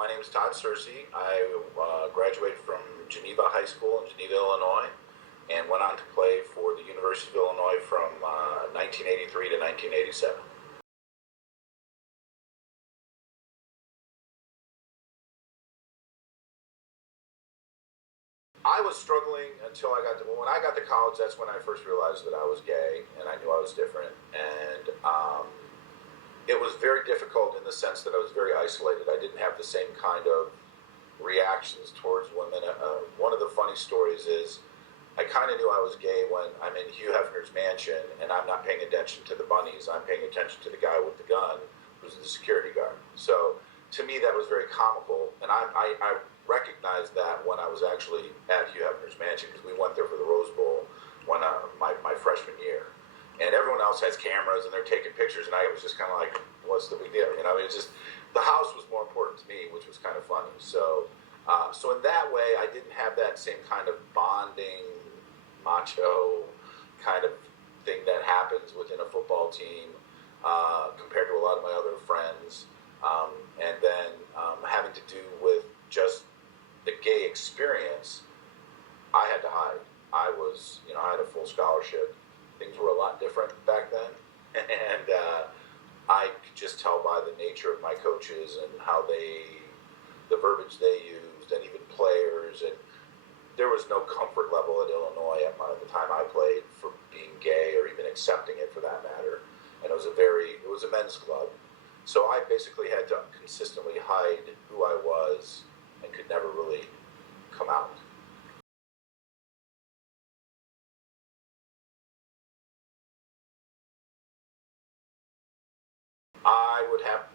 My name is Todd Searcy. I graduated from Geneva High School in Geneva, Illinois, and went on to play for the University of Illinois from 1983 to 1987. I was struggling until when I got to college. That's when I first realized that I was gay, and I knew I was different. And it was very difficult in the sense that I was very isolated. I didn't have the same kind of reactions towards women. One of the funny stories is I kind of knew I was gay when I'm in Hugh Hefner's mansion and I'm not paying attention to the bunnies. I'm paying attention to the guy with the gun who's the security guard. So to me, that was very comical. And I recognized that when I was actually at Hugh Hefner's mansion, because we went there for the Rose Bowl when my freshman year. And everyone else has cameras and they're taking pictures, and I was just kind of like, what's the big deal? You know, it's just, the house was more important to me, which was kind of funny. So in that way, I didn't have that same kind of bonding, macho kind of thing that happens within a football team compared to a lot of my other friends. And then having to do with just the gay experience, I had to hide. I had a full scholarship. Things were a lot different back then, and I could just tell by the nature of my coaches and how the verbiage they used, and even players, and there was no comfort level at Illinois at the time I played for being gay or even accepting it for that matter. And it was a men's club, so I basically had to consistently hide who I was and could never really come out.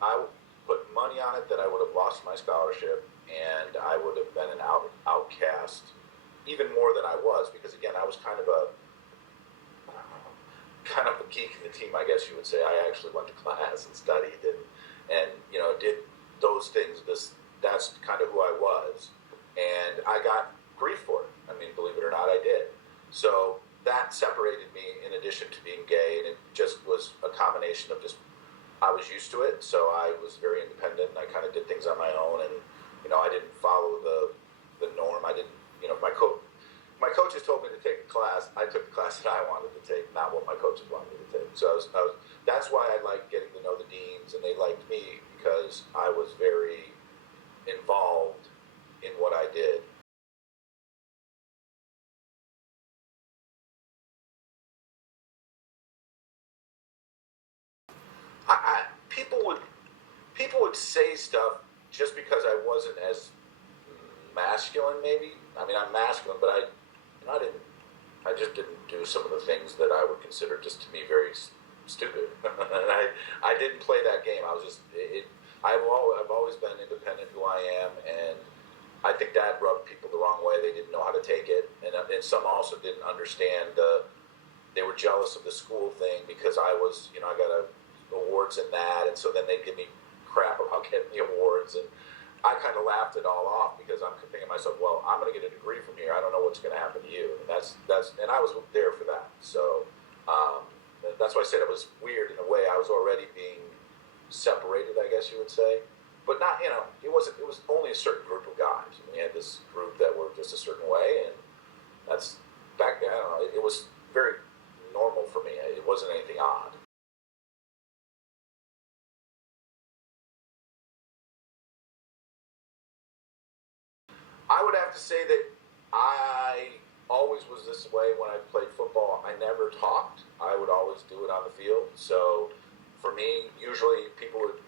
I would put money on it that I would have lost my scholarship, and I would have been an outcast even more than I was, because again, I was kind of a geek in the team, I guess you would say. I actually went to class and studied and did those things. That's kind of who I was, and I got grief for it. I mean, believe it or not, I did. So that separated me in addition to being gay, and it just was a combination of just I was used to it, so I was very independent, and I kind of did things on my own, and I didn't follow the norm. I didn't, my coaches told me to take a class. I took the class that I wanted to take, not what my coaches wanted me to take. So that's why I liked getting to know the deans, and they liked me because I was very involved in what I did. People would say stuff just because I wasn't as masculine. Maybe, I mean, I'm masculine, but I just didn't do some of the things that I would consider just to me very stupid. And I didn't play that game. I was just I've always been independent who I am, and I think that rubbed people the wrong way. They didn't know how to take it, and some also didn't understand they were jealous of the school thing because I was, I got awards in that, and so then they'd give me crap about getting the awards, and I kind of laughed it all off because I'm thinking to myself, well, I'm going to get a degree from here. I don't know what's going to happen to you, and and I was there for that. So that's why I said it was weird in a way. I was already being separated, I guess you would say, but not. It wasn't. It was only a certain group of guys. And we had this group that were just a certain way, and that's back then. I don't know. It was very normal for me. It wasn't anything odd. I would have to say that I always was this way when I played football. I never talked. I would always do it on the field. So for me, usually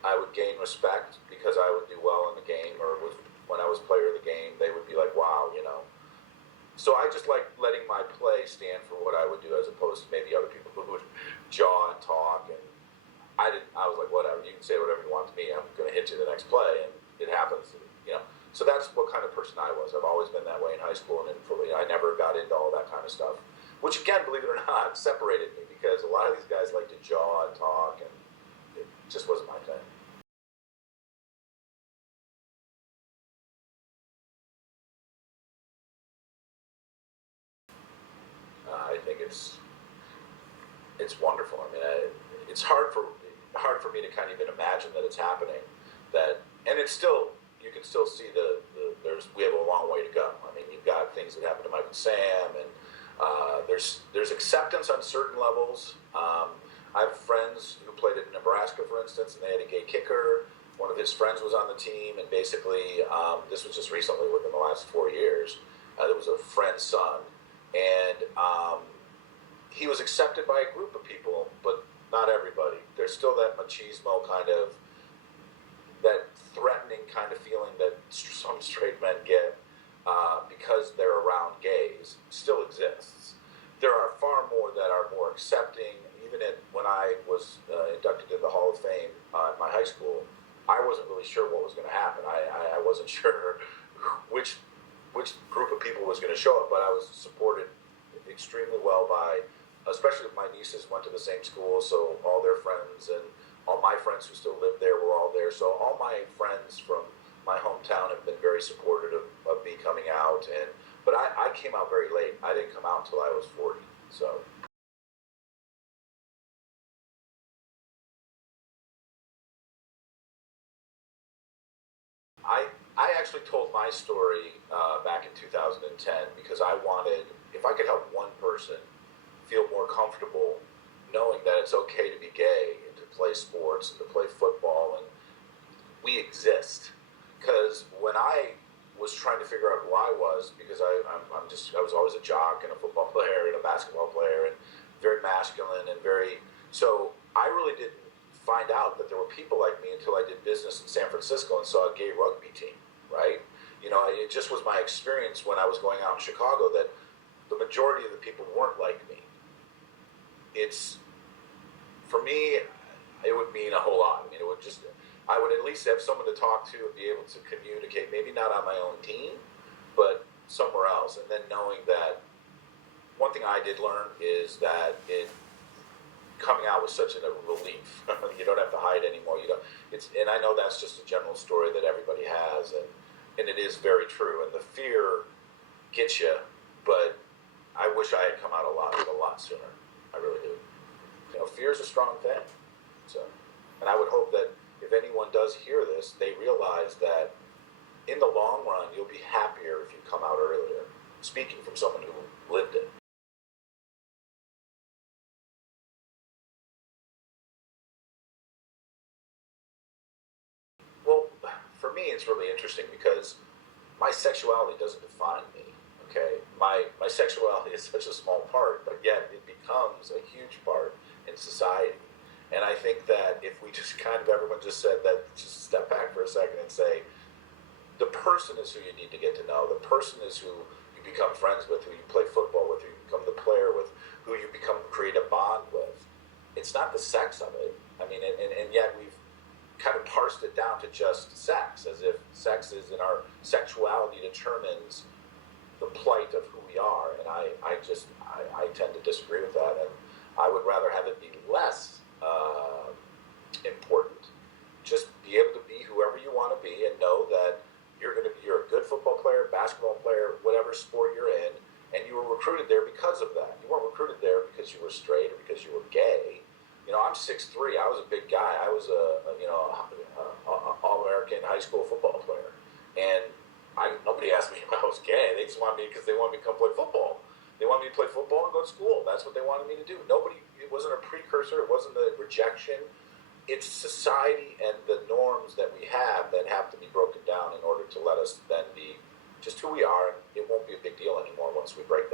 I would gain respect because I would do well in the game, or when I was player of the game, they would be like, wow. So I just like letting my play stand for what I would do, as opposed to maybe other people who would jaw and talk. And I was like, whatever, you can say whatever you want to me. I'm going to hit you the next play, and it happens. So that's what kind of person I was. I've always been that way in high school, and I never got into all that kind of stuff. Which, again, believe it or not, separated me because a lot of these guys like to jaw and talk, and it just wasn't my thing. I think it's wonderful. I mean, it's hard for me to kind of even imagine that it's happening. And it's still you can still see we have a long way to go. I mean, you've got things that happened to Mike and Sam, and there's acceptance on certain levels. I have friends who played in Nebraska, for instance, and they had a gay kicker. One of his friends was on the team, and basically, this was just recently, within the last 4 years, there was a friend's son, and he was accepted by a group of people, but not everybody. There's still that machismo kind of, that threatening kind of feeling that some straight men get because they're around gays still exists. There are far more that are more accepting. Even when I was inducted into the Hall of Fame at my high school, I wasn't really sure what was going to happen. I wasn't sure which group of people was going to show up, but I was supported extremely well by, especially my nieces went to the same school, so all their friends and all my friends who still live there were all there. So all my friends from my hometown have been very supportive of me coming out. But I came out very late. I didn't come out until I was 40. So. I actually told my story back in 2010 because I wanted, if I could help one person feel more comfortable knowing that it's okay to be gay and to play sports and to play football, and we exist. Because when I was trying to figure out who I was, because I was always a jock and a football player and a basketball player and very masculine and so I really didn't find out that there were people like me until I did business in San Francisco and saw a gay rugby team, right? It just was my experience when I was going out in Chicago that the majority of the people weren't like me. For me, it would mean a whole lot. I mean, I would at least have someone to talk to and be able to communicate, maybe not on my own team, but somewhere else. And then knowing that, one thing I did learn is that coming out was such a relief. You don't have to hide anymore. And I know that's just a general story that everybody has, and it is very true. And the fear gets you, but I wish I had come out a lot sooner. I really do. Fear is a strong thing. So, and I would hope that if anyone does hear this, they realize that in the long run, you'll be happier if you come out earlier. Speaking from someone who lived it. Well, for me, it's really interesting because my sexuality doesn't define me. Okay, my sexuality is such a small part, but yet it becomes a huge part in society. And I think that if we just everyone just said that, just step back for a second and say, the person is who you need to get to know. The person is who you become friends with, who you play football with, who you become the player with, who you create a bond with. It's not the sex of it. I mean, and yet we've kind of parsed it down to just sex, as if sex is in our sexuality determines the plight of who we are. And I tend to disagree with that, and I would rather have it be less important. Just be able to be whoever you want to be, and know that you're a good football player, basketball player, whatever sport you're in, and you were recruited there because of that. You weren't recruited there because you were straight or because you were gay. I'm 6'3". I was a big guy. I was a All-American high school football player, and nobody asked me if I was gay. They just wanted me because they wanted me to come play football. They wanted me to play football and go to school. That's what they wanted me to do. It wasn't a precursor. It wasn't a rejection. It's society and the norms that we have that have to be broken down in order to let us then be just who we are. And it won't be a big deal anymore once we break